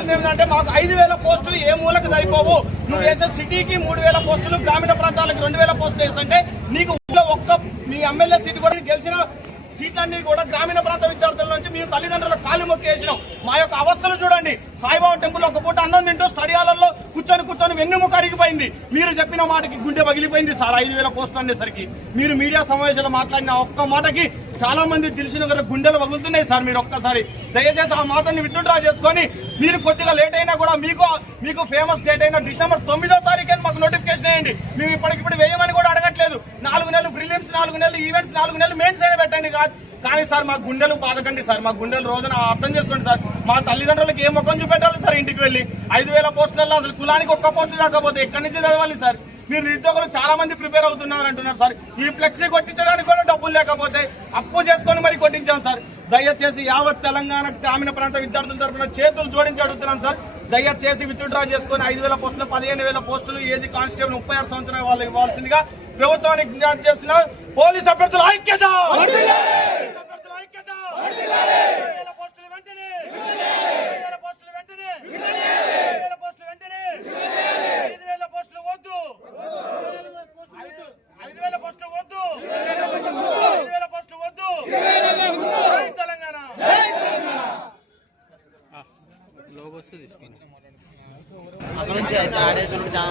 ఏంటంటే మాకు 5,000 పోస్టులు ఏ మూలకు సరిపోవు. నువ్వు వేసే సిటీకి 3,000 పోస్టులు, గ్రామీణ ప్రాంతాలకు 2,000 పోస్టులు వేస్తుంటే నీకు ఒక్క మీ ఎమ్మెల్యే సీటు కూడా గెలిచిన సీట్లన్నీ కూడా గ్రామీణ ప్రాంత విద్యార్థుల నుంచి మేము తల్లిదండ్రుల కాలు మొక్కేసినాం. మా యొక్క అవస్థలు చూడండి. సాయిబాబా టెంపుల్ ఒక పూట అన్నం తింటూ స్టడీ హాల్లో కూర్చొని వెన్నెముక అరిగిపోయింది. మీరు చెప్పిన మాటకి గుండె పగిలిపోయింది సార్. 5,000 పోస్టులు అనేసరికి మీరు మీడియా సమావేశంలో మాట్లాడిన ఒక్క మాటకి చాలా మంది తెలిసిన గుండెలు పగులుతున్నాయి సార్. మీరు ఒక్కసారి దయచేసి ఆ మాటని విత్డ్రా చేసుకొని మీరు కొద్దిగా లేట్ అయినా కూడా మీకు ఫేమస్ డేట్ అయినా డిసెంబర్ 9వ తారీఖుని మాకు నోటిఫికేషన్ వేయండి. మేము ఇప్పటికిప్పుడు వేయమని కూడా అడగట్లేదు. 4 నెలలు ప్రిలిమ్స్, 4 నెలలు ఈవెంట్స్, 4 నెలలు మెయిన్స్ అయినా పెట్టండి కానీ సార్ మా గుండెలు బాధకండి సార్. మా గుండెలు రోజున అర్థం చేసుకోండి సార్. మా తల్లిదండ్రులకు ఏ ముఖం చూపెట్టాలి సార్? ఇంటికి వెళ్ళి 5,000 పోస్టులలో అసలు కులానికి ఒక్క పోస్టు రాకపోతే ఎక్కడి నుంచి చదవాలి సార్? మీరు నిరుద్యోగులు చాలా మంది ప్రిపేర్ అవుతున్నారు అంటున్నారు సార్. ఈ ఫ్లెక్సీ కొట్టించడానికి కూడా డబ్బులు లేకపోతే అప్పు చేసుకొని మరి కొట్టించాం సార్. దయచేసి యావత్ తెలంగాణ గ్రామీణ ప్రాంత విద్యార్థుల తరఫున చేతులు జోడించి అడుగుతున్నాం సార్. దయచేసి విత్డ్రా చేసుకుని 5,000 పోస్టులు, 15,000 పోస్టులు ఏజీ కానిస్టేబుల్ 36 సంవత్సరాల వాళ్ళు ఇవ్వాల్సిందిగా ప్రభుత్వానికి విజ్ఞప్తి చేస్తున్న పోలీస్ అభ్యర్థుల ఐక్యత. అక్కడ నుంచి ఆడేసుకుంటే చాలా